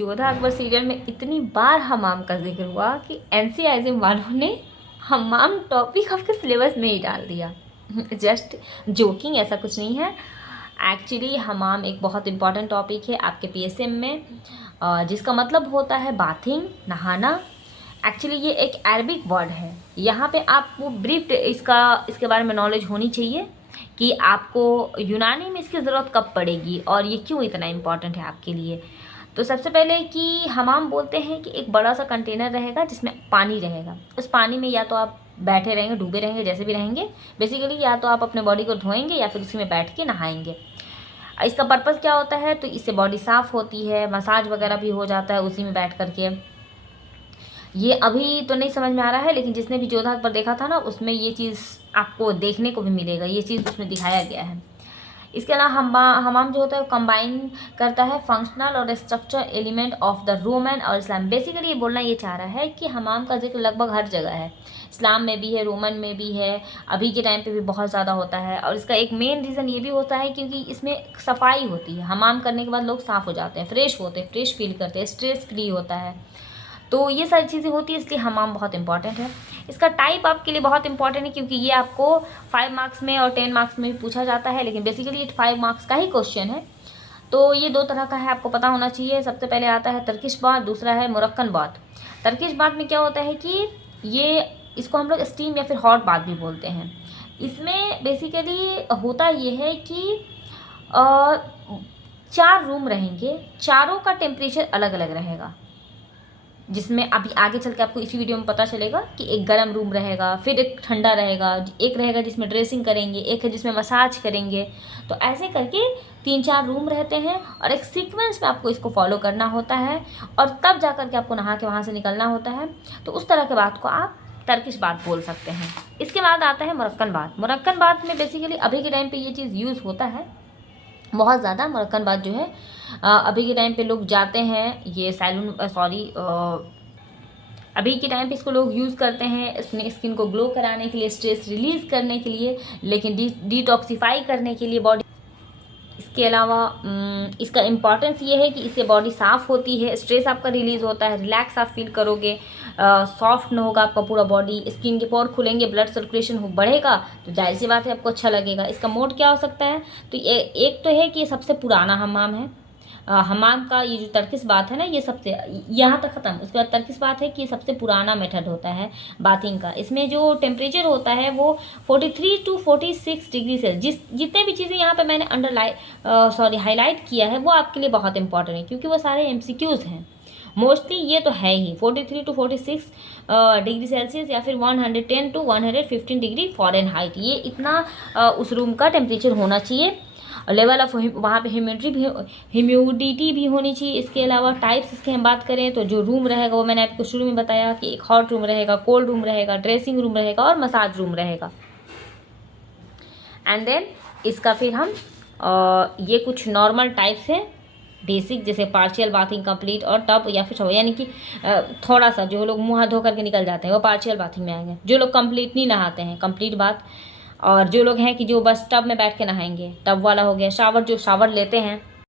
योद्धा अकबर सीरियल में इतनी बार हमाम का जिक्र हुआ कि एनसीआईएम वालों ने हमाम टॉपिक आपके सिलेबस में ही डाल दिया। जस्ट जोकिंग, ऐसा कुछ नहीं है। एक्चुअली हमाम एक बहुत इंपॉर्टेंट टॉपिक है आपके पीएसएम में, जिसका मतलब होता है बाथिंग, नहाना। एक्चुअली ये एक अरबिक वर्ड है। यहाँ पे आपको ब्रीफ इसके बारे में नॉलेज होनी चाहिए कि आपको यूनानी में इसकी ज़रूरत कब पड़ेगी और ये क्यों इतना इम्पॉर्टेंट है आपके लिए। तो सबसे पहले कि हमाम बोलते हैं कि एक बड़ा सा कंटेनर रहेगा जिसमें पानी रहेगा। उस पानी में या तो आप बैठे रहेंगे, डूबे रहेंगे, जैसे भी रहेंगे बेसिकली, या तो आप अपने बॉडी को धोएंगे या फिर उसी में बैठ के नहाएंगे। इसका पर्पज़ क्या होता है, तो इससे बॉडी साफ़ होती है, मसाज वगैरह भी हो जाता है उसी में बैठ करके। ये अभी तो नहीं समझ में आ रहा है, लेकिन जिसने भी योद्धा अकबर देखा था ना, उसमें ये चीज़ आपको देखने को भी मिलेगा, ये चीज़ उसमें दिखाया गया है। इसके अलावा हमाम जो होता है वो कंबाइन करता है फंक्शनल और structure element of the Roman और इस्लाम। बेसिकली ये बोलना ये चाह रहा है कि हमाम का जिक्र लगभग हर जगह है, इस्लाम में भी है, रोमन में भी है, अभी के टाइम पे भी बहुत ज़्यादा होता है। और इसका एक मेन रीज़न ये भी होता है क्योंकि इसमें सफाई होती है। हमाम करने के बाद लोग साफ़ हो जाते हैं, फ्रेश होते हैं, फ्रेश फील करते हैं, स्ट्रेस फ्री होता है। तो ये सारी चीज़ें होती है, इसलिए हमाम बहुत इंपॉर्टेंट है। इसका टाइप आपके लिए बहुत इंपॉर्टेंट है क्योंकि ये आपको 5 मार्क्स में और 10 मार्क्स में भी पूछा जाता है, लेकिन बेसिकली ये 5 मार्क्स का ही क्वेश्चन है। तो ये 2 तरह का है, आपको पता होना चाहिए। सबसे पहले आता है तर्किश बात, दूसरा है मुरक्कन बात। तर्किश बात में क्या होता है कि ये इसको हम लोग स्टीम या फिर हॉट बात भी बोलते हैं। इसमें बेसिकली होता ये है कि 4 रूम रहेंगे, चारों का टेम्परेचर अलग अलग रहेगा, जिसमें अभी आगे चल के आपको इसी वीडियो में पता चलेगा कि एक गर्म रूम रहेगा, फिर एक ठंडा रहेगा, एक रहेगा जिसमें ड्रेसिंग करेंगे, एक है जिसमें मसाज करेंगे। तो ऐसे करके 3-4 रूम रहते हैं और एक सीक्वेंस में आपको इसको फॉलो करना होता है और तब जा कर के आपको नहा के वहाँ से निकलना होता है। तो उस तरह के बात को आप तर्किश बात बोल सकते हैं। इसके बाद आता है मुरक्कन बात। मुरक्कन बात में बेसिकली अभी के टाइम पर ये चीज़ यूज़ होता है बहुत ज़्यादा। मुरक्कन बात जो है अभी के टाइम पे लोग जाते हैं, ये सैलून अभी के टाइम पे इसको लोग यूज़ करते हैं अपने स्किन को ग्लो कराने के लिए, स्ट्रेस रिलीज़ करने के लिए, लेकिन डिटॉक्सिफाई करने के लिए बॉडी। इसके अलावा इसका इम्पॉर्टेंस ये है कि इससे बॉडी साफ़ होती है, स्ट्रेस आपका रिलीज़ होता है, रिलैक्स आप फील करोगे, सॉफ्ट न होगा आपका पूरा बॉडी, स्किन के पोर खुलेंगे, ब्लड सर्कुलेशन बढ़ेगा, तो जाहिर सी बात है आपको अच्छा लगेगा। इसका मोड क्या हो सकता है, तो ये एक तो है कि ये सबसे पुराना हमाम है। हमाम का ये जो तर्किश बात है ना, ये सबसे यहाँ तक ख़त्म। उसके बाद तर्किश बात है कि ये सबसे पुराना मेथड होता है बाथिंग का। इसमें जो टेम्परेचर होता है वो 43 to 46 डिग्री सेल्सियस। जितने भी चीज़ें यहाँ पे मैंने हाईलाइट किया है वो आपके लिए बहुत इंपॉर्टेंट है क्योंकि वो सारे MCQs हैं। मोस्टली ये तो है ही 43 to 46 डिग्री सेल्सियस या फिर 110 to 115 डिग्री फ़ारेनहाइट। ये इतना उस रूम का टेम्परेचर होना चाहिए। लेवल ऑफ वहाँ पे ह्यूमिडिटी भी होनी चाहिए। इसके अलावा टाइप्स इसके हम बात करें तो जो रूम रहेगा वो मैंने आपको शुरू में बताया कि एक हॉट रूम रहेगा, कोल्ड रूम रहेगा, ड्रेसिंग रूम रहेगा और मसाज रूम रहेगा। एंड देन इसका फिर हम ये कुछ नॉर्मल टाइप्स हैं बेसिक, जैसे पार्शियल बाथिंग, कंप्लीट और टब या फिर शॉवर, यानी कि थोड़ा सा जो लोग मुँह हाथ धो करके निकल जाते हैं वो पार्शियल बाथिंग में आएंगे। जो लोग कंप्लीट नहीं नहाते हैं, कंप्लीट बात। और जो लोग हैं कि जो बस टब में बैठ के नहाएंगे, टब वाला हो गया। शावर, जो शावर लेते हैं